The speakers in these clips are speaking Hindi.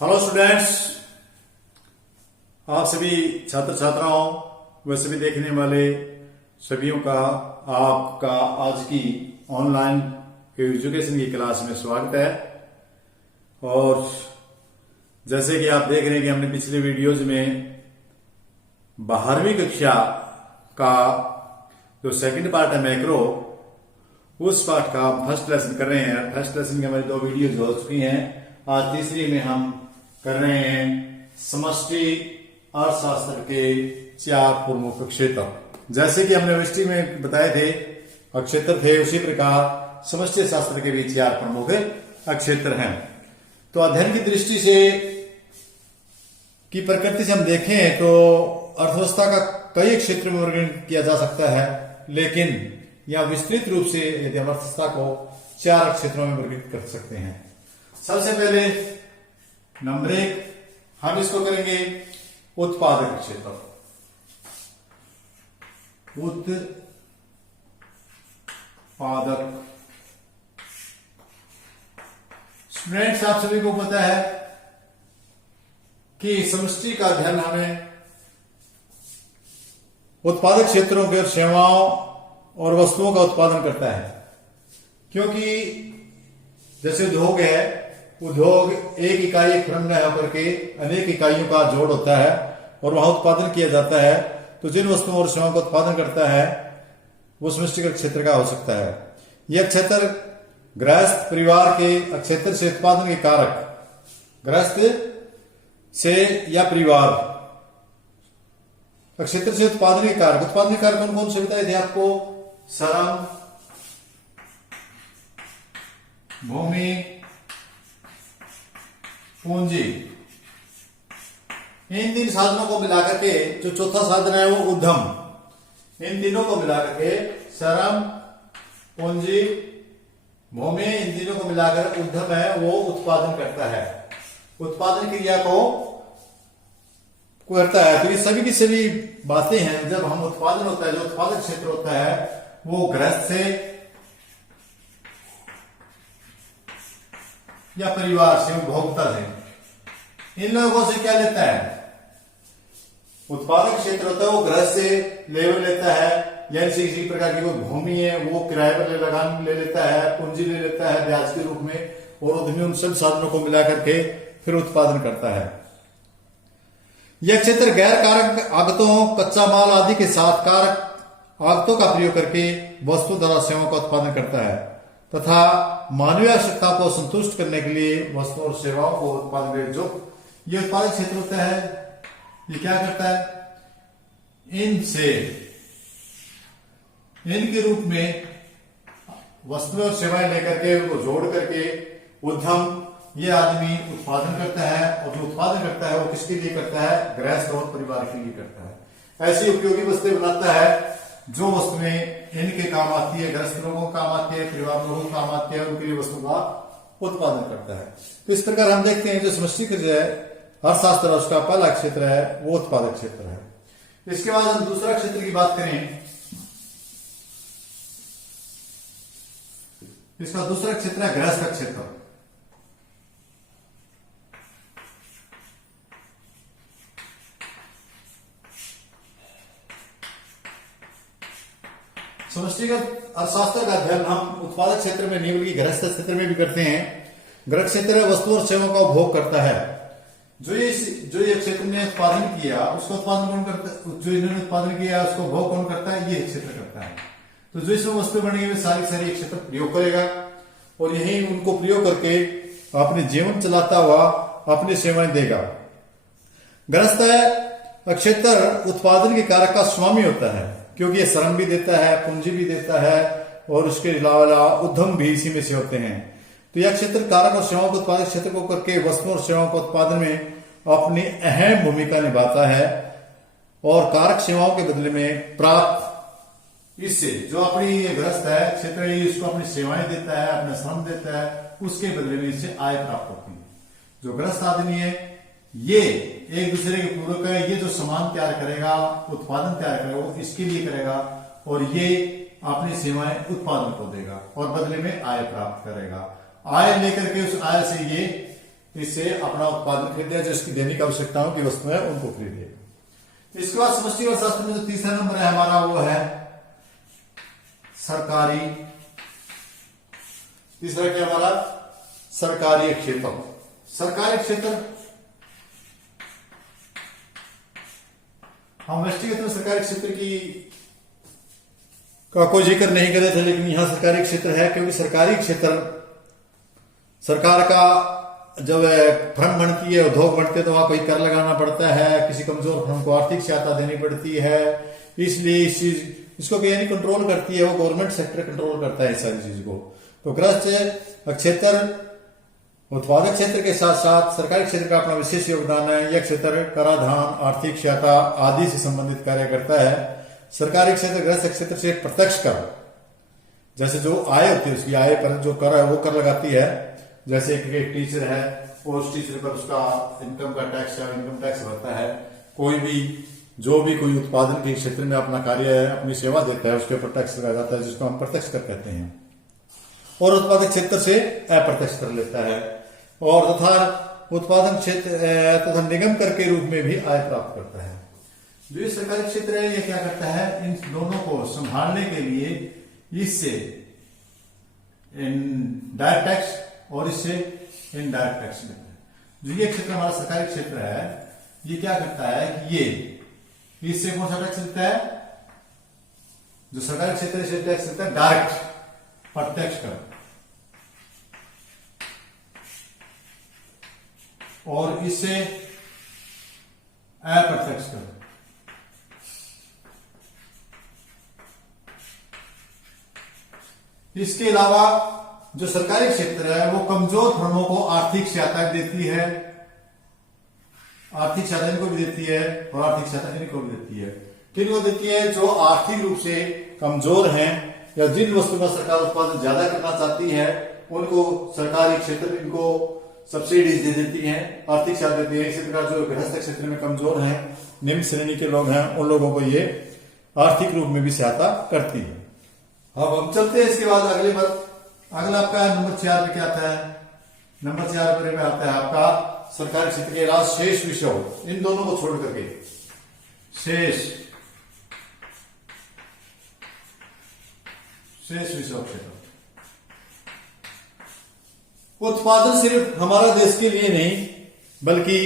हेलो स्टूडेंट्स, आप सभी छात्र छात्राओं व सभी देखने वाले सभियों का आपका आज की ऑनलाइन एजुकेशन की क्लास में स्वागत है। और जैसे कि आप देख रहे हैं कि हमने पिछले वीडियोज में 12वीं कक्षा का जो सेकंड पार्ट है मैक्रो, उस पार्ट का हम फर्स्ट लेसन कर रहे हैं। फर्स्ट लेसन की हमारी 2 वीडियोज हो चुकी हैं। आज तीसरी में हम कर रहे हैं समष्टि अर्थशास्त्र के 4 प्रमुख क्षेत्र। जैसे कि हमने यूनिवर्सिटी में बताए थे क्षेत्र थे, उसी प्रकार समष्टि शास्त्र के भी 4 प्रमुख क्षेत्र हैं। तो अध्ययन की दृष्टि से की प्रकृति से हम देखें तो अर्थव्यवस्था का कई क्षेत्र में वर्गीकरण किया जा सकता है, लेकिन यह विस्तृत रूप से यदि हम अर्थव्यवस्था को 4 क्षेत्रों में वर्गीकृत कर सकते हैं। सबसे पहले नंबर 1 हम इसको करेंगे उत्पादक क्षेत्र। उत्पादक स्टूडेंट्स, आप सभी को पता है कि समष्टि का अध्ययन हमें उत्पादक क्षेत्रों के सेवाओं और वस्तुओं का उत्पादन करता है। क्योंकि जैसे उद्योग है, उद्योग एक इकाई एक फर्म में होकर के अनेक इकाइयों का जोड़ होता है और वहां उत्पादन किया जाता है। तो जिन वस्तुओं और सेवाओं का उत्पादन करता है वो समष्टि का क्षेत्र का हो सकता है। यह क्षेत्र गृहस्थ परिवार के क्षेत्र से उत्पादन के कारक, गृहस्थ से या परिवार क्षेत्र से उत्पादन के कारक कौन कौन से बताए थे आपको? श्रम, भूमि, पूंजी। इन 3 साधनों को मिलाकर के जो चौथा साधन है वो उद्यम, इन तीनों को मिलाकर के श्रम, पूंजी, भूमि, इन तीनों को मिलाकर उद्यम है वो उत्पादन करता है, उत्पादन क्रिया को करता है। तो ये सभी की सभी बातें हैं। जब हम उत्पादन होता है, जो उत्पादक क्षेत्र होता है वो गृहस्थ से या परिवार से, उपभोक्ता से, इन लोगों से क्या लेता है? उत्पादक क्षेत्र होता है वो गृहस्थ से लेबर लेता है, या किसी प्रकार की कोई भूमि है वो किराए पर लगान ले लेता है, पूंजी ले लेता है ब्याज के रूप में, और उद्यमी उन सब साधनों को मिलाकर के फिर उत्पादन करता है। यह क्षेत्र गैर कारक आगतों, कच्चा माल आदि के साथ कारक आगतों का प्रयोग करके वस्तु तथा सेवाओं का उत्पादन करता है तथा मानवीय आवश्यकता को संतुष्ट करने के लिए वस्तुओं और सेवाओं को उत्पादन। जो ये उत्पादक क्षेत्र होता है ये क्या करता है? इनके रूप में वस्तुएं और सेवाएं लेकर के उनको जोड़ करके उद्यम, ये आदमी उत्पादन करता है। और जो उत्पादन करता है वो किसके लिए करता है? गृहस्थ और परिवार के लिए करता है। ऐसी उपयोगी वस्तुएं बनाता है जो वस्तुएं इनके काम आती है, गृहस्थ लोगों को काम आती है, परिवार लोगों को काम आती है, उनके लिए वस्तु का उत्पादन करता है। तो इस प्रकार हम देखते हैं जो समष्टि जो है अर्थशास्त्र, उसका पहला क्षेत्र है वो उत्पादक क्षेत्र है। इसके बाद हम दूसरा क्षेत्र की बात करें। इसका दूसरा क्षेत्र है गृहस्थ क्षेत्र। समष्टिगत अर्थशास्त्र का अध्ययन हम उत्पादक क्षेत्र में नहीं बल्कि गृहस्थ क्षेत्र में भी करते हैं। गृहस्थ क्षेत्र वस्तु और सेवाओं का उपभोग करता है। जो ये क्षेत्र ने उत्पादन किया उसको उत्पादन कौन करता है? जो इन्होंने उत्पादन किया उसको उपभोग कौन करता है? ये क्षेत्र करता है। तो जो इसमें वस्तु बनेगी वे सारी क्षेत्र प्रयोग करेगा और यही उनको प्रयोग करके अपने जीवन चलाता हुआ अपनी सेवाएं देगा। गृहस्थ क्षेत्र उत्पादन के कारक का स्वामी होता है, क्योंकि ये श्रम भी देता है, पूंजी भी देता है और उसके अलावा उद्यम भी इसी में से होते हैं। तो यह क्षेत्र कारक और सेवाओं के उत्पादक क्षेत्र को करके वस्तुओं और सेवाओं के उत्पादन में अपनी अहम भूमिका निभाता है और कारक सेवाओं के बदले में प्राप्त, इससे जो अपनी गृहस्थ है क्षेत्र इसको अपनी सेवाएं देता है, अपना श्रम देता है, उसके बदले में इससे आय प्राप्त होती है। जो गृहस्थ आदमी है ये एक दूसरे के पूरक है। ये जो सामान तैयार करेगा, उत्पादन तैयार करेगा, वो इसके लिए करेगा और ये अपनी सेवाएं उत्पादन को देगा और बदले में आय प्राप्त करेगा। आय लेकर के उस आय से ये इससे अपना उत्पादन खरीदे, जो इसकी दैनिक आवश्यकताओं की वस्तु है उनको खरीदे। इसके बाद समष्टि अर्थशास्त्र में जो तीसरा नंबर है हमारा वो है सरकारी। तीसरा क्या हमारा सरकारी क्षेत्र। सरकारी क्षेत्र हम व्यक्तिगत में सरकारी क्षेत्र की का कोई जिक्र नहीं कर रहे थे, लेकिन यहां सरकारी क्षेत्र है क्योंकि सरकारी क्षेत्र सरकार का जब फर्म बनती है, उद्योग बनते हैं, तो वहां कोई कर लगाना पड़ता है, किसी कमजोर फर्म को आर्थिक सहायता देनी पड़ती है, इसलिए इस चीज इसको यानी कंट्रोल करती है, वो गवर्नमेंट सेक्टर कंट्रोल करता है इस सारी चीज को। तो गृह क्षेत्र उत्पादक क्षेत्र के साथ साथ सरकारी क्षेत्र का अपना विशेष योगदान है। यह क्षेत्र कराधान, आर्थिक सहायता आदि से संबंधित कार्य करता है। सरकारी क्षेत्र गृह क्षेत्र से प्रत्यक्ष कर, जैसे जो आय होती है उसकी आय पर जो कर है वो कर लगाती है। जैसे एक टीचर है और उस टीचर पर उसका इनकम का टैक्स या इनकम टैक्स भरता है। कोई भी जो भी कोई उत्पादन के क्षेत्र में अपना कार्य है, अपनी सेवा देता है, उसके ऊपर टैक्स लगाया जाता है, जिसको हम प्रत्यक्ष कर कहते हैं। और उत्पादक क्षेत्र से अप्रत्यक्ष कर लेता है, और तथा उत्पादन क्षेत्र तथा निगम कर के रूप में भी आय प्राप्त करता है। जो ये सरकारी क्षेत्र है ये क्या करता है, इन दोनों को संभालने के लिए इससे डायरेक्ट टैक्स और इससे इनडायरेक्ट टैक्स मिलता है। जो ये क्षेत्र हमारा सरकारी क्षेत्र है ये क्या करता है कि ये इससे कौन सा टैक्स मिलता है, जो सरकारी क्षेत्र से टैक्स मिलता है डायरेक्ट प्रत्यक्ष कर, और इससे अप्रत्यक्ष कर। इसके अलावा जो सरकारी क्षेत्र है वो कमजोर फर्मों को आर्थिक सहायता देती है, आर्थिक सहायता इनको भी देती है और आर्थिक सहायता इनको भी देती है। किनको देती है, जो आर्थिक रूप से कमजोर हैं या जिन वस्तुओं का सरकार उत्पादन ज्यादा करना चाहती है उनको सरकारी क्षेत्र इनको सब्सिडीज दे देती है, आर्थिक सहायता देती है। इसी प्रकार जो गृहस्थ क्षेत्र में कमजोर हैं, निम्न श्रेणी के लोग हैं, उन लोगों को ये आर्थिक रूप में भी सहायता करती है। अब हम चलते हैं इसके बाद अगले बार। अगला आपका नंबर 4 पे क्या आता है, नंबर 4 पर में आता है आपका सरकारी क्षेत्र के अलावा शेष विषय, इन दोनों को छोड़ करके शेष विषय क्षेत्र। उत्पादन सिर्फ हमारा देश के लिए नहीं बल्कि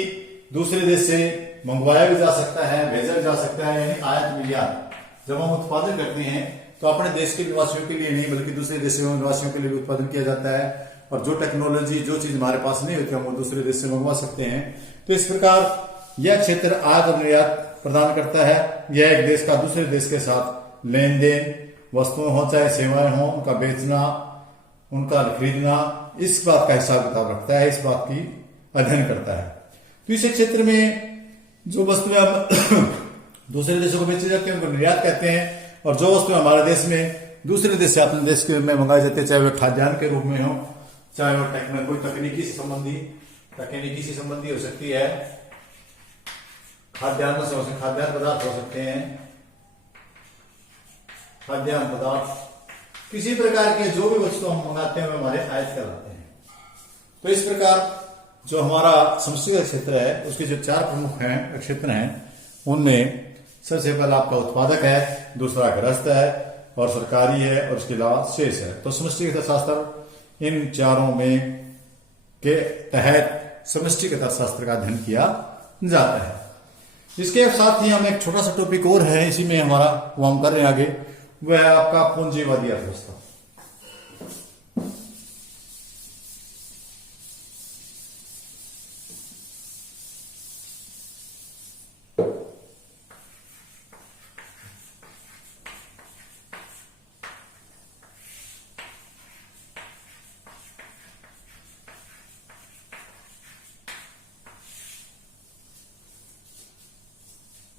दूसरे देश से मंगवाया भी जा सकता है, भेजा भी जा सकता है, यानी आयात निर्यात। जब हम उत्पादन करते हैं तो अपने देश के निवासियों के लिए नहीं बल्कि दूसरे देशों के निवासियों के लिए भी उत्पादन किया जाता है, और जो टेक्नोलॉजी जो चीज हमारे पास नहीं होती हम वो दूसरे देश से मंगवा सकते हैं। तो इस प्रकार यह क्षेत्र आयात और निर्यात प्रदान करता है। यह एक देश का दूसरे देश के साथ लेन देन, वस्तुएं हो चाहे सेवाएं हो, उनका बेचना, उनका खरीदना, इस बात का हिसाब किताब रखता है, इस बात की अध्ययन करता है। तो इस क्षेत्र में जो वस्तुएं अब दूसरे देशों को बेची जाती है उनको निर्यात कहते हैं, और जो वस्तुएं हमारे देश में दूसरे देश से अपने देश के में मंगाई जाती है, चाहे वह खाद्यान्न के रूप में हो, चाहे वो कोई तकनीकी से संबंधी हो सकती है, खाद्यान्न से खाद्यान्न पदार्थ हो सकते हैं, खाद्यान्न पदार्थ किसी प्रकार के जो भी वस्तु हम मंगाते हैं वो हमारे आयात कहलाते हैं। तो इस प्रकार जो हमारा समष्टि क्षेत्र है उसके जो 4 प्रमुख हैं क्षेत्र हैं उनमें सबसे पहला आपका उत्पादक है, दूसरा गृहस्थ है और सरकारी है, और इसके अलावा शेष है। तो समष्टि अर्थशास्त्र इन चारों में के तहत समष्टि अर्थशास्त्र का अध्ययन किया जाता है। इसके साथ ही हम एक छोटा सा टॉपिक और है इसी में हमारा वो हम कर रहे हैं आगे, वह है आपका पूंजीवादी अर्थव्यवस्था।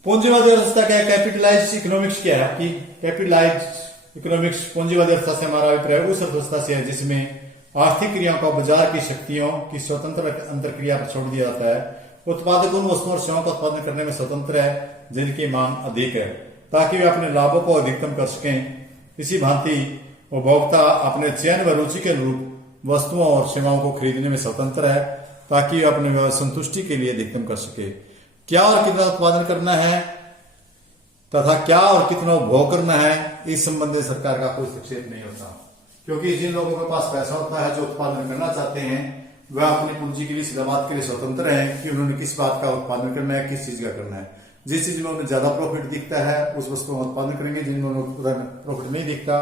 पूंजीवादी अर्थव्यवस्था क्या है, कैपिटलाइज्ड इकोनॉमिक्स क्या है आपकी, कैपिटलाइज्ड इकोनॉमिक्स पूंजीवादी अर्थव्यवस्था से हमारा अभिप्राय उस अर्थव्यवस्था से है जिसमें आर्थिक क्रियाओं को बाजार की शक्तियों की स्वतंत्र अंतरक्रिया पर छोड़ दिया जाता है। उत्पादक उन वस्तुओं और सेवाओं का उत्पादन करने में स्वतंत्र है जिनकी मांग अधिक है, ताकि वे अपने लाभों को अधिकतम कर सकें। इसी भांति उपभोक्ता अपने चयन व रुचि के अनुरूप वस्तुओं और सेवाओं को खरीदने में स्वतंत्र है ताकि अपने संतुष्टि के लिए अधिकतम कर सके। क्या और कितना उत्पादन करना है तथा क्या और कितना उपभोग करना है, इस संबंध में सरकार का कोई हस्तक्षेप नहीं होता, क्योंकि जिन लोगों के पास पैसा होता है जो उत्पादन करना चाहते हैं वह अपनी पूंजी के लिए इस बात के लिए स्वतंत्र है कि उन्होंने किस बात का उत्पादन करना है, किस चीज का करना है। जिस चीज में उन्हें ज्यादा प्रॉफिट दिखता है उस वस्तु का उत्पादन करेंगे, जिनमें उन्हें प्रॉफिट नहीं दिखता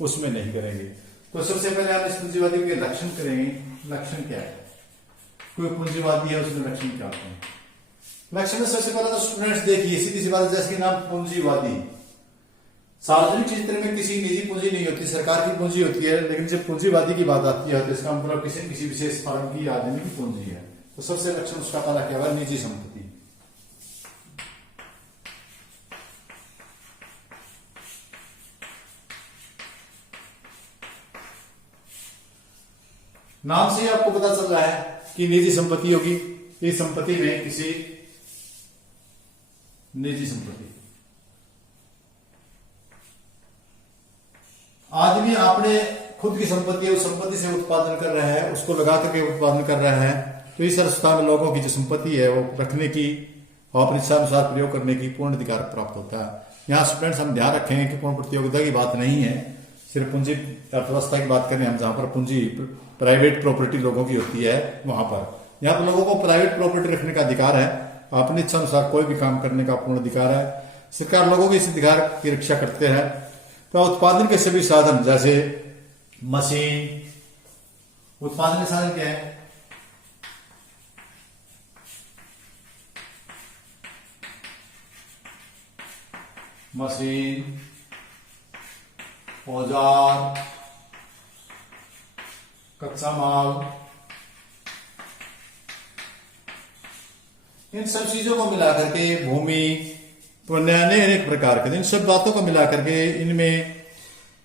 उसमें नहीं करेंगे। तो सबसे पहले आप इस पूंजीवादी के लक्षण करेंगे। लक्षण क्या है? कोई पूंजीवादी है उसमें लक्षण क्या होते हैं? लक्षण में सबसे पहले तो स्टूडेंट्स देखिए, सीधी सी बात, जैसे कि नाम पूंजीवादी, सार्वजनिक क्षेत्र में किसी निजी पूंजी नहीं होती, सरकार की पूंजी होती है, लेकिन जब पूंजीवादी की बात आती है तो इसका मतलब किसी न किसी विशेष फर्म की आदमी की पूंजी है। तो सबसे लक्षण उसका पहला क्या हुआ? निजी संपत्ति। नाम से ही आपको पता चल रहा है कि निजी संपत्ति होगी। इस संपत्ति में किसी निजी संपत्ति, आदमी अपने खुद की संपत्ति है, उस संपत्ति से उत्पादन कर रहा है, उसको लगा करके उत्पादन कर रहा है। तो इस अवस्था में लोगों की जो संपत्ति है वो रखने की और अपनी इच्छानुसार प्रयोग करने की पूर्ण अधिकार प्राप्त होता है। यहाँ स्टूडेंट्स हम ध्यान रखें कि पूर्ण प्रतियोगिता की बात नहीं है, सिर्फ पूंजी अर्थव्यवस्था की बात करें हम, जहां पर पूंजी प्राइवेट प्रॉपर्टी लोगों की होती है वहां पर। यहाँ पर लोगों को प्राइवेट प्रॉपर्टी रखने का अधिकार है, अपनी इच्छा अनुसार कोई भी काम करने का पूर्ण अधिकार है। सरकार लोगों के इस अधिकार की रक्षा करते हैं। तो उत्पादन के सभी साधन जैसे मशीन, उत्पादन के साधन क्या है? मशीन, औजार, कच्चा माल, इन सब चीजों को मिलाकर के भूमि, तो नए अनेक प्रकार के इन सब बातों को मिलाकर के इनमें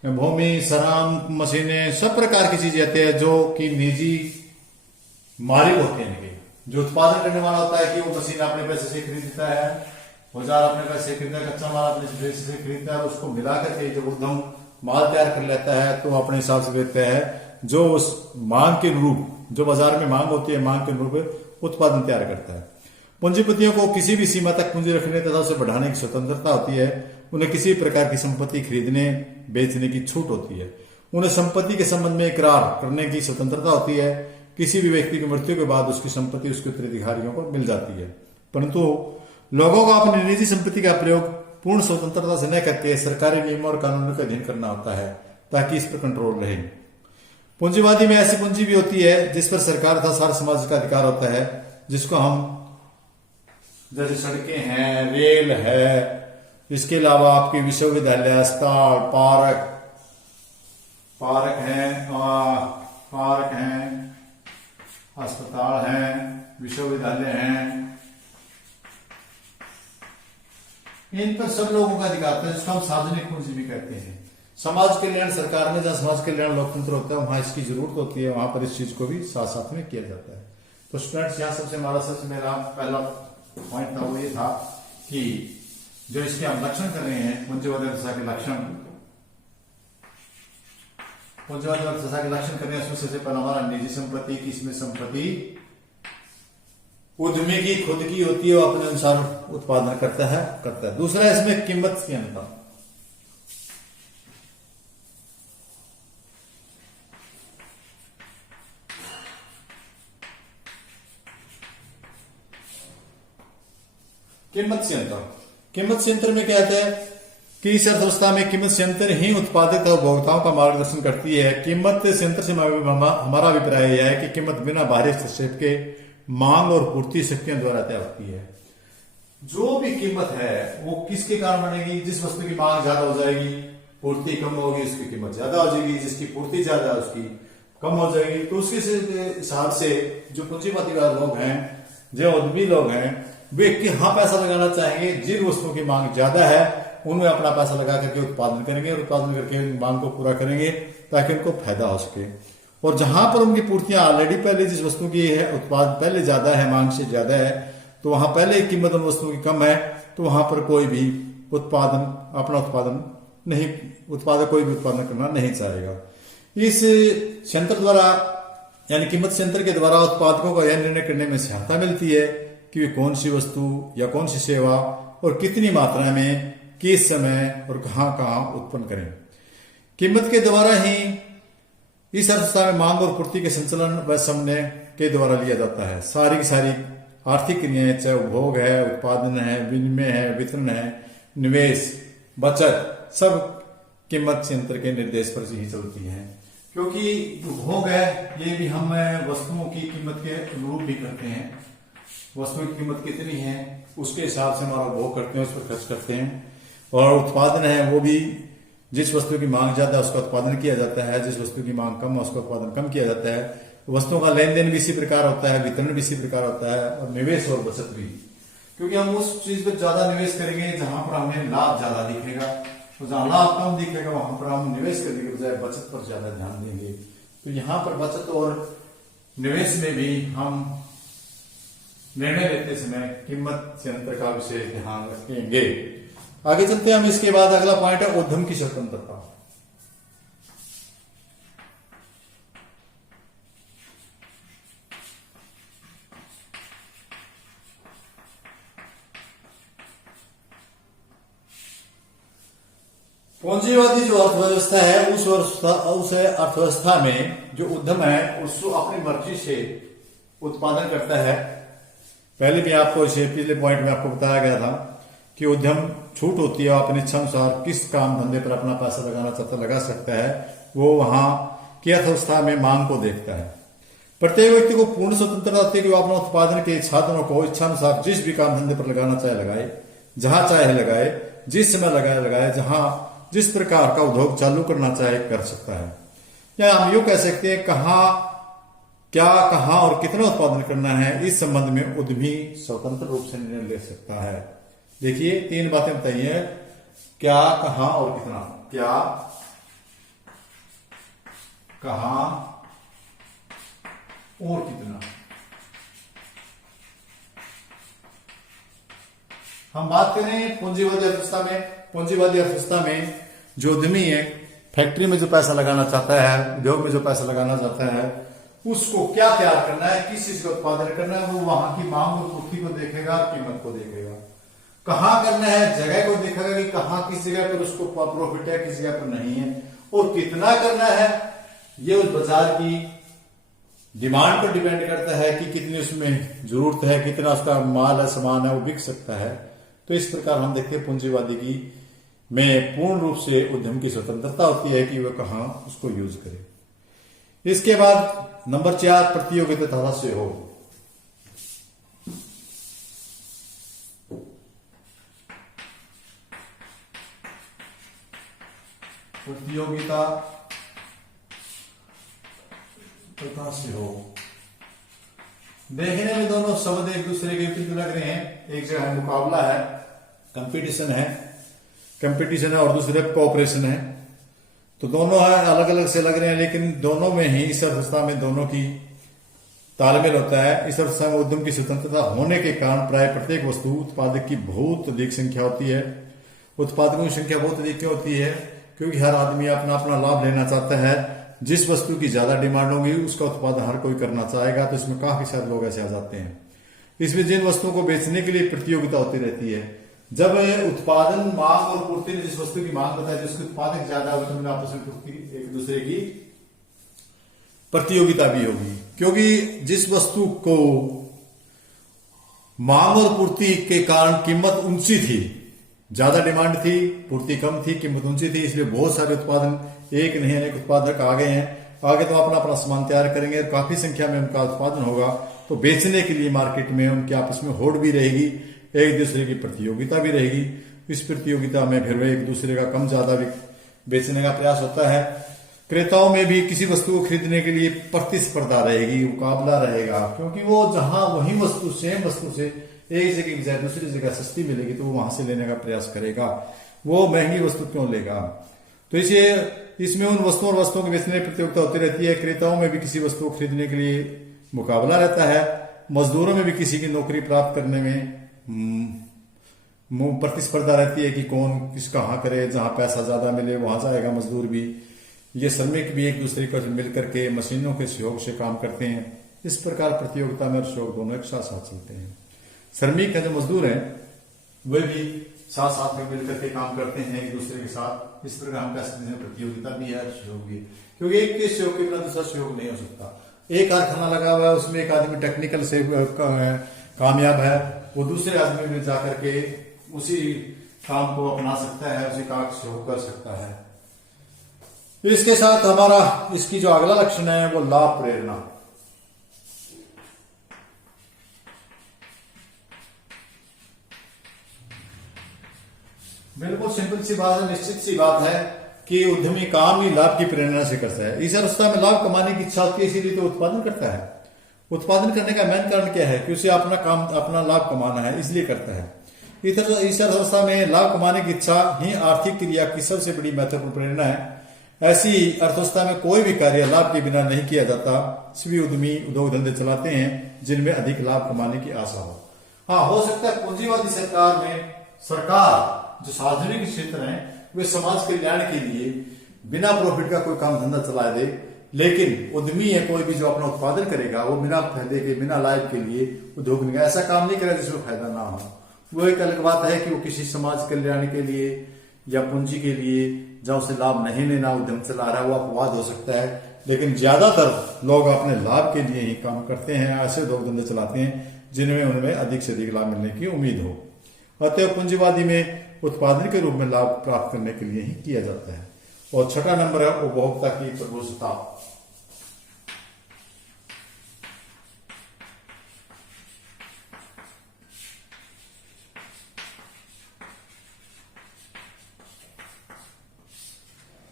भूमि, श्रम, मशीनें, सब प्रकार की चीजें आती है जो कि निजी मालिक होते हैं। जो उत्पादन करने वाला होता है कि वो मशीन अपने पैसे से खरीदता है, औजार अपने पैसे से खरीदता है, कच्चा माल अपने पैसे से खरीदता है, उसको मिला करके जब उद्यम माल तैयार कर लेता है तो अपने हिसाब से देता है जो उस मांग के अनुरूप, जो बाजार में मांग होती है मांग के अनुरूप उत्पादन तैयार करता है। पूंजीपतियों को किसी भी सीमा तक पूंजी रखने तथा उसे बढ़ाने की स्वतंत्रता होती है। उन्हें किसी प्रकार की संपत्ति खरीदने बेचने की छूट होती है। उन्हें संपत्ति के संबंध में इकरार करने की स्वतंत्रता होती है। किसी भी व्यक्ति की मृत्यु के बाद उसकी संपत्ति उसके उत्तराधिकारियों को मिल जाती है, परंतु लोगों को अपनी निजी संपत्ति का प्रयोग पूर्ण स्वतंत्रता से न करके सरकारी नियमों और कानूनों के अधीन करना होता है ताकि इस पर कंट्रोल रहे। पूंजीवादी में ऐसी पूंजी भी होती है जिस पर सरकार तथा सारे समाज का अधिकार होता है, जिसको हम जैसे सड़कें हैं, रेल है, इसके अलावा आपके विश्वविद्यालय, अस्पताल, पार्क हैं, अस्पताल हैं, विश्वविद्यालय हैं, इन पर सब लोगों का अधिकार है, जिसको हम सार्वजनिक पूंजी भी कहते हैं। समाज कल्याण सरकार में, जहां समाज कल्याण लोकतंत्र होता है वहां इसकी जरूरत होती है, वहां पर इस चीज को भी साथ साथ में किया जाता है। तो स्टूडेंट्स यहाँ सबसे मेरा पहला पॉइंट था वो ये था कि जो इसके हम लक्षण कर रहे हैं पूंजीवादी अर्थव्यवस्था के लक्षण, पूंजीवादी अर्थव्यवस्था के लक्षण कर रहे हैं, उसमें सबसे पहला हमारा निजी संपत्ति की, इसमें संपत्ति उद्यमी की खुद की होती है, वो अपने अनुसार उत्पादन करता है। दूसरा इसमें कीमत की अंतर, कीमत से अंतर। कीमत से अंतर में क्या आता है कि इस अर्थव्यवस्था में कीमत से अंतर ही उत्पादित उपभोक्ताओं का मार्गदर्शन करती है। कीमत से अंतर से हमारा अभिप्राय यह है कि कीमत बिना बाहरी हस्तक्षेप के मांग और पूर्ति शक्तियों द्वारा तय होती है। जो भी कीमत है वो किसके कारण बनेगी? जिस वस्तु की मांग ज्यादा हो जाएगी, पूर्ति कम होगी, उसकी कीमत ज्यादा हो जाएगी, जिसकी पूर्ति ज्यादा है उसकी कम हो जाएगी। तो उसके हिसाब से जो पूंजीवादी लोग हैं, जो उद्यमी लोग हैं, वे कहाँ पैसा लगाना चाहेंगे? जिन वस्तुओं की मांग ज्यादा है उनमें अपना पैसा लगा करके उत्पादन करेंगे और उत्पादन करके मांग को पूरा करेंगे ताकि उनको फायदा हो सके। और जहां पर उनकी पूर्तियां ऑलरेडी पहले जिस वस्तु की है उत्पादन पहले ज्यादा है, मांग से ज्यादा है, तो वहां पहले कीमत उन वस्तुओं की कम है, तो वहां पर कोई भी उत्पादन कोई भी उत्पादन करना नहीं चाहेगा। इस यंत्र द्वारा यानी कीमत संयंत्र के द्वारा उत्पादकों को यह निर्णय करने में सहायता मिलती है कि वे कौन सी वस्तु या कौन सी सेवा और कितनी मात्रा में, किस समय और कहां कहां उत्पन्न करें। कीमत के द्वारा ही इस अर्थव्यवस्था में मांग और पूर्ति के संचालन व समन्वय के द्वारा लिया जाता है। सारी की सारी आर्थिक क्रियाएं, चाहे उपभोग है, उत्पादन है, विनिमय है, वितरण है, निवेश, बचत, सब कीमत संयंत्र के निर्देश पर ही चलती है। क्योंकि उपभोग है, ये भी हम वस्तुओं की कीमत के अनुरूप भी करते हैं। वस्तुओं की कीमत कितनी है उसके हिसाब से हमारा उपभोग करते हैं, उस पर खर्च करते हैं। और उत्पादन है, वो भी जिस वस्तु की मांग ज्यादा है उसका उत्पादन किया जाता है, जिस वस्तु की मांग कम है उसका उत्पादन कम किया जाता है। वस्तुओं का लेन देन भी इसी प्रकार होता है, वितरण भी इसी प्रकार होता है, और निवेश और बचत भी। क्योंकि हम उस चीज पर ज्यादा निवेश करेंगे जहां पर हमें लाभ ज्यादा दिखेगा, और जहां लाभ कम दिखेगा वहां पर हम निवेश करने के बजाय बचत पर ज्यादा ध्यान देंगे। तो यहाँ पर बचत और निवेश में भी हम निर्णय लेते समय कीमत संयंत्र का विशेष ध्यान रखेंगे। आगे चलते हैं हम। इसके बाद अगला पॉइंट है उद्यम की स्वतंत्रता। पूंजीवादी जो अर्थव्यवस्था है उस अर्थव्यवस्था में जो उद्यम है उसको अपनी मर्जी से उत्पादन करता है। पहले भी आपको इसे पिछले पॉइंट में आपको बताया गया था कि उद्यम छूट होती है, अपनी इच्छा अनुसार किस काम धंधे पर अपना पैसा लगाना चाहता लगा सकता है। वो वहां की अर्थव्यवस्था में मांग को देखता है। प्रत्येक व्यक्ति को पूर्ण स्वतंत्रता होती है कि वो अपना उत्पादन के साधनों को इच्छा अनुसार जिस भी काम धंधे पर लगाना चाहे लगाए, जहां चाहे लगाए, जिस समय लगाए, जहां जिस प्रकार का उद्योग चालू करना चाहे कर सकता है। या हम यूं कह सकते हैं कहां और कितना उत्पादन करना है, इस संबंध में उद्यमी स्वतंत्र रूप से निर्णय ले सकता है। देखिए 3 बातें बताइए, क्या, कहां और कितना। क्या, कहां और कितना। हम बात करें पूंजीवादी अर्थव्यवस्था में जो उद्यमी है, फैक्ट्री में जो पैसा लगाना चाहता है, उद्योग में जो पैसा लगाना चाहता है, उसको क्या तैयार करना है, किस चीज का उत्पादन करना है, वो वहां की मांग और पूर्ति को देखेगा, कीमत को देखेगा। कहां करना है, जगह को देखेगा कि कहां किस जगह पर उसको प्रॉफिट है, किस जगह पर नहीं है, और कितना करना है, ये उस बाजार की डिमांड पर डिपेंड करता है कि कितनी उसमें जरूरत है, कितना उसका माल है, सामान है, वो बिक सकता है। तो इस प्रकार हम देखते हैं पूंजीवादी की में पूर्ण रूप से उद्यम की स्वतंत्रता होती है कि वह कहां उसको यूज करे। इसके बाद नंबर 4 प्रतियोगिता से हो। प्रतियोगिता से हो। देखने में दोनों शब्द एक दूसरे के विपरीत लग रहे हैं। एक जगह मुकाबला है, कंपटीशन है और दूसरे कोऑपरेशन है। तो दोनों है अलग अलग से लग रहे हैं, लेकिन दोनों में ही इस अर्थव्यवस्था में दोनों की तालमेल होता है। इस अर्थव्यवस्था में उद्यम की स्वतंत्रता होने के कारण प्राय प्रत्येक वस्तु उत्पादक की बहुत अधिक संख्या होती है। उत्पादकों की संख्या बहुत अधिक क्यों होती है? क्योंकि हर आदमी अपना अपना लाभ लेना चाहता है। जिस वस्तु की ज्यादा डिमांड होगी उसका उत्पादन हर कोई करना चाहेगा, तो इसमें काफी सारे लोग ऐसे आ जाते हैं। इसमें जिन वस्तुओं को बेचने के लिए प्रतियोगिता होती रहती है, जब उत्पादन, मांग और पूर्ति ने जिस वस्तु की मांग बताई, जिसके उत्पादक ज्यादा होगा तो आपस में एक दूसरे की प्रतियोगिता भी होगी। क्योंकि जिस वस्तु को मांग और पूर्ति के कारण कीमत ऊंची थी, ज्यादा डिमांड थी, पूर्ति कम थी, कीमत ऊंची थी, इसलिए बहुत सारे उत्पादन, एक नहीं अनेक उत्पादक आ गए हैं। आगे तो अपना अपना सामान तैयार करेंगे, काफी संख्या में उनका उत्पादन होगा, तो बेचने के लिए मार्केट में उनके आपस में होड़ भी रहेगी, एक दूसरे की प्रतियोगिता भी रहेगी। इस प्रतियोगिता में फिर एक दूसरे का कम ज्यादा बेचने का प्रयास होता है। क्रेताओं में भी किसी वस्तु को खरीदने के लिए प्रतिस्पर्धा रहेगी, मुकाबला रहेगा, क्योंकि वो जहां वही वस्तु, सेम वस्तु से एक जगह की बजाय दूसरी जगह सस्ती मिलेगी तो वो वहां से लेने का प्रयास करेगा। वो महंगी वस्तु क्यों लेगा? तो इसमें उन वस्तुओं के बेचने में प्रतियोगिता होती रहती है। क्रेताओं में भी किसी वस्तु को खरीदने के लिए मुकाबला रहता है। मजदूरों में भी किसी की नौकरी प्राप्त करने में प्रतिस्पर्धा रहती है कि कौन किस कहाँ करे, जहां पैसा ज्यादा मिले वहां जाएगा मजदूर भी। ये श्रमिक भी एक दूसरे को मिलकर के मशीनों के सहयोग से काम करते हैं। इस प्रकार प्रतियोगिता में और सहयोग दोनों एक साथ साथ चलते हैं। श्रमिक है जो मजदूर हैं वे भी साथ साथ में मिलकर के काम करते हैं एक दूसरे के साथ। इस प्रकार हम कह सकते हैं प्रतियोगिता भी है, सहयोग भी, क्योंकि एक के सहयोग के बिना दूसरा सहयोग नहीं हो सकता। एक कारखाना लगा हुआ है, उसमें एक आदमी टेक्निकल से कामयाब है, वो दूसरे आदमी में जाकर के उसी काम को अपना सकता है, उसी काम से सहयोग कर सकता है। इसके साथ हमारा इसकी जो अगला लक्षण है वो लाभ प्रेरणा। बिल्कुल सिंपल सी बात है, निश्चित सी बात है कि उद्यमी काम ही लाभ की प्रेरणा से करता है। इस अवस्था में लाभ कमाने की इच्छा होती है, इसीलिए तो उत्पादन करता है। उत्पादन करने का मेन कारण क्या है कि उसे अपना काम, अपना लाभ कमाना है, इसलिए करता है। इस अवस्था में लाभ कमाने की इच्छा ही आर्थिक क्रिया की सबसे बड़ी महत्वपूर्ण प्रेरणा है। ऐसी अर्थव्यवस्था में कोई भी कार्य लाभ के बिना नहीं किया जाता। सभी उद्यमी उद्योग धंधे चलाते हैं जिनमें अधिक लाभ कमाने की आशा हो। हाँ, हो सकता है पूंजीवादी सरकार में सरकार जो सार्वजनिक क्षेत्र है वे समाज कल्याण के लिए बिना प्रॉफिट का कोई काम धंधा चला दे, लेकिन उद्यमी है कोई भी जो अपना उत्पादन करेगा वो बिना फायदे के, बिना लाभ के लिए उद्योग में ऐसा काम नहीं करेगा जिसमें फायदा ना हो। वो एक अलग बात है कि वो किसी समाज कल्याण के लिए या पूंजी के लिए जहां उसे लाभ नहीं लेना उद्यम चला रहा है, वो अपवाद हो सकता है। लेकिन ज्यादातर लोग अपने लाभ के लिए ही काम करते हैं, ऐसे उद्योग धंधे चलाते हैं जिनमें उनमें अधिक से अधिक लाभ मिलने की उम्मीद हो। अतः पूंजीवादी में उत्पादन के रूप में लाभ प्राप्त करने के लिए ही किया जाता है। और छठा नंबर है उपभोक्ता की प्रभुत्वता।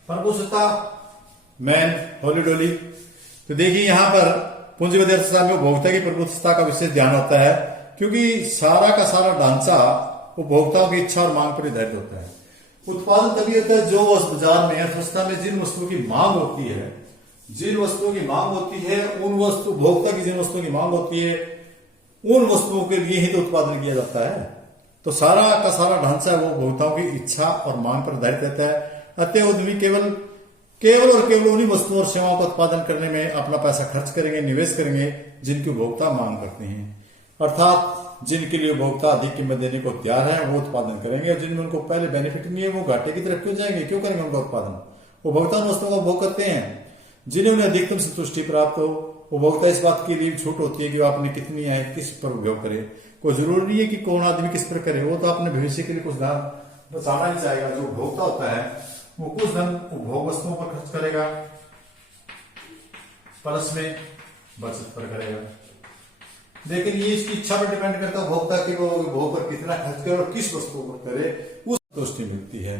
प्रभुत्वता मैन होली डोली। तो देखिए यहां पर पूंजीवादी अर्थव्यवस्था में उपभोक्ता की प्रभुत्वता का विशेष ध्यान होता है, क्योंकि सारा का सारा ढांचा उपभोक्ताओं की इच्छा और मांग पर आधारित होता है। उत्पादन तभी होता है जो बाजार में अर्थव्यवस्था में जिन वस्तुओं की मांग होती है, जिन वस्तुओं की मांग होती है उन वस्तु उपभोक्ता की जिन वस्तुओं की मांग होती है उन वस्तुओं के लिए ही तो उत्पादन किया जाता है। तो सारा का सारा ढांचा वो उपभोक्ताओं की इच्छा और मांग पर आधारित रहता है। अतः उद्यमी केवल और केवल उन्हीं वस्तुओं और सेवाओं का उत्पादन करने में अपना पैसा खर्च करेंगे, निवेश करेंगे जिनकी उपभोक्ता मांग करते हैं। अर्थात जिनके लिए उपभोक्ता अधिक कीमत देने को तैयार है वो उत्पादन करेंगे, और जिनमें उनको पहले बेनिफिट नहीं है वो घाटे की तरफ क्यों जाएंगे, क्यों करेंगे उनका उत्पादन। उपभोक्ता उन वस्तुओं का उपभोग करते हैं जिन्हें उन्हें अधिकतम संतुष्टि प्राप्त हो। उपभोक्ता इस बात के लिए छूट होती है कि वो आपने कितनी है, किस पर उपयोग करे। कोई जरूरी नहीं है कि कौन आदमी किस पर करे, वो तो अपने भविष्य के लिए कुछ धन बचाना ही चाहेगा। जो उपभोक्ता होता है वो कुछ धन उपभोग वस्तुओं पर खर्च करेगा, प्लस में बचत पर करेगा। लेकिन ये इसकी इच्छा पर डिपेंड करता है उपभोक्ता की वो उपभोग पर कितना खर्च करे और किस वस्तु पर करे, उस संतुष्टि मिलती है।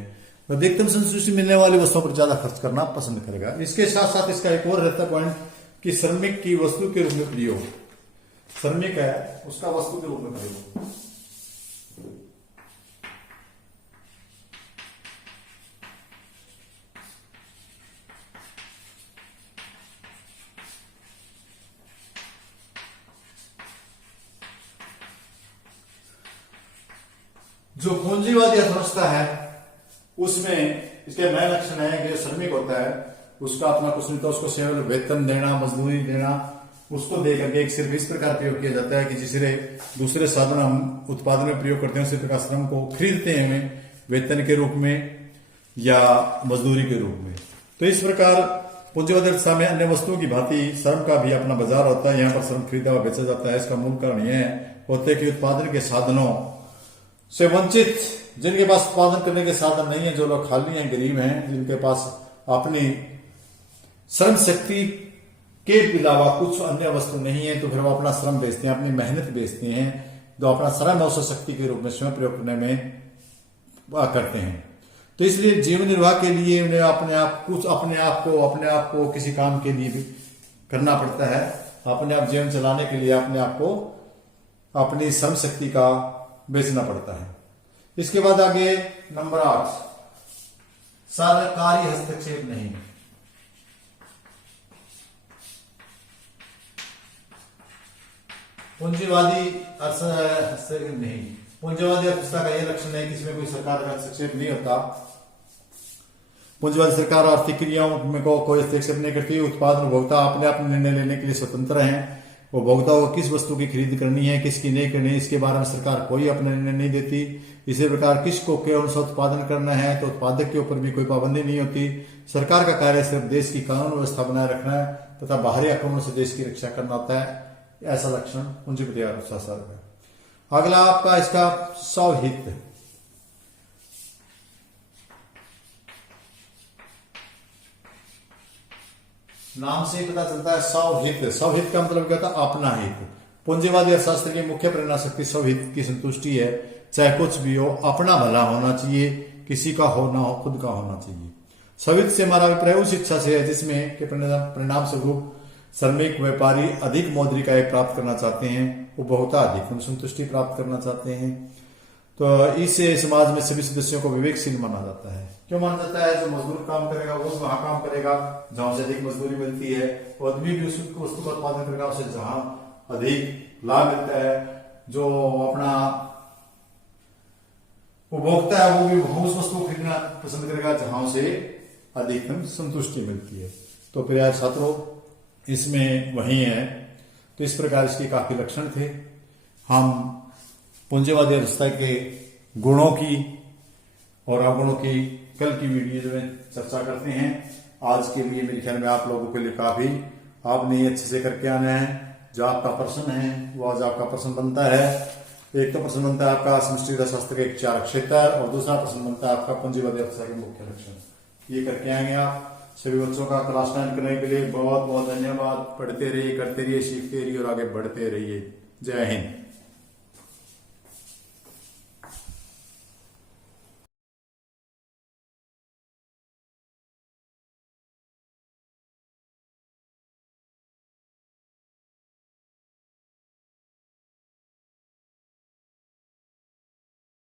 अधिकतम संतुष्टि मिलने वाली वस्तुओं पर ज्यादा खर्च करना पसंद करेगा। इसके साथ साथ इसका एक और रहता पॉइंट कि श्रमिक की वस्तु के रूप में प्रयोग, श्रमिक है उसका वस्तु के रूप में प्रयोग। जो पूंजीवादी अर्थव्यवस्था है उसमें इसके मेन लक्षण है कि श्रमिक होता है उसका अपना कुछ नहीं था, उसको केवल वेतन देना, मजदूरी देना, उसको दे करके एक सिर्फ इस प्रकार प्रयोग किया जाता है कि जिससे दूसरे साधन हम उत्पादन में प्रयोग करते हैं उसी प्रकार श्रम को खरीदते हैं वेतन के रूप में या मजदूरी के रूप में। तो इस प्रकार पूंजीवादी अर्थव्यवस्था में अन्य वस्तुओं की भांति श्रम का भी अपना बाजार होता है। यहाँ पर श्रम खरीदा हुआ बेचा जाता है। इसका मूल कारण यह होता है कि उत्पादन के साधनों से वंचित, जिनके पास उत्पादन करने के साधन नहीं है, जो लोग खाली हैं, गरीब हैं, जिनके पास अपनी श्रम शक्ति के अलावा कुछ अन्य वस्तु नहीं है, तो फिर वो अपना श्रम बेचते हैं, अपनी मेहनत बेचते हैं, जो अपना श्रम अवसर शक्ति के रूप में स्वयं प्रयोग करने में करते हैं। तो इसलिए जीवन निर्वाह के लिए उन्हें अपने आप को किसी काम के लिए भी करना पड़ता है। अपने आप जीवन चलाने के लिए अपने आप को अपनी श्रम शक्ति का बेचना पड़ता है। इसके बाद आगे नंबर 8, सरकारी हस्तक्षेप नहीं। पूंजीवादी हस्तक्षेप नहीं। पूंजीवादी अर्थव्यवस्था का यह लक्षण है कि इसमें कोई सरकार का हस्तक्षेप नहीं होता। पूंजीवादी सरकार आर्थिक क्रियाओं में को कोई हस्तक्षेप नहीं करती। उत्पादन उपभोक्ता अपने अपने निर्णय लेने के लिए स्वतंत्र हैं। उपभोक्ता को किस वस्तु की खरीद करनी है, किसकी नहीं करनी है, इसके बारे में सरकार कोई अपना निर्णय नहीं देती। इसी प्रकार किसको कौन सा उत्पादन करना है तो उत्पादक के ऊपर भी कोई पाबंदी नहीं होती। सरकार का कार्य सिर्फ देश की कानून व्यवस्था बनाए रखना है तथा बाहरी आक्रमण से देश की रक्षा करना होता है। ऐसा लक्षण पूंजीपति अर्थशास्त्र का। अगला आपका इसका स्वहित। नाम से पता चलता है स्वहित। स्वहित का मतलब क्या था? अपना हित। पूंजीवादी अर्थशास्त्र की मुख्य प्रेरणा शक्ति स्वहित की संतुष्टि है। चाहे कुछ भी हो, अपना भला होना चाहिए, किसी का हो ना हो, खुद का होना चाहिए। स्वहित से हमारा अभिप्राय उस इच्छा से है जिसमें के परिणाम स्वरूप श्रमिक व्यापारी अधिक मौद्रिक आय प्राप्त करना चाहते हैं, उपभोक्ता अधिक संतुष्टि प्राप्त करना चाहते हैं। तो इससे समाज में सभी सदस्यों को विवेकशील माना जाता है। क्यों माना जाता है? जो मजदूर काम करेगा वो वहां काम करेगा जहां से अधिक मजदूरी मिलती है, और आदमी भी उस वस्तु का उत्पादन करेगा उसे जहां अधिक लाभ मिलता है। जो अपना उपभोक्ता है वो भी उस वस्तु को खरीदना पसंद करेगा जहां उसे अधिकतम संतुष्टि मिलती है। तो प्रिय छात्रों, इसमें वही है। तो इस प्रकार इसके काफी लक्षण थे। हम पूंजीवादी अर्थव्यवस्था के गुणों की और अवगुणों की कल की वीडियो में चर्चा करते हैं। आज के लिए मेरे ख्याल में आप लोगों के लिए काफी, आपने अच्छे से करके आना है। जो आपका प्रश्न है वो आज आपका प्रश्न बनता है। एक तो प्रश्न बनता है आपका समष्टि अर्थशास्त्र के 4 क्षेत्र, और दूसरा प्रश्न बनता है आपका पूंजीवादी अर्थशास्त्र के मुख्य लक्षण। ये करके आएंगे आप। सभी बच्चों का क्लास 9 करने के लिए बहुत बहुत धन्यवाद। पढ़ते रहिए, करते रहिए, सीखते रहिए और आगे बढ़ते रहिए। जय हिंद।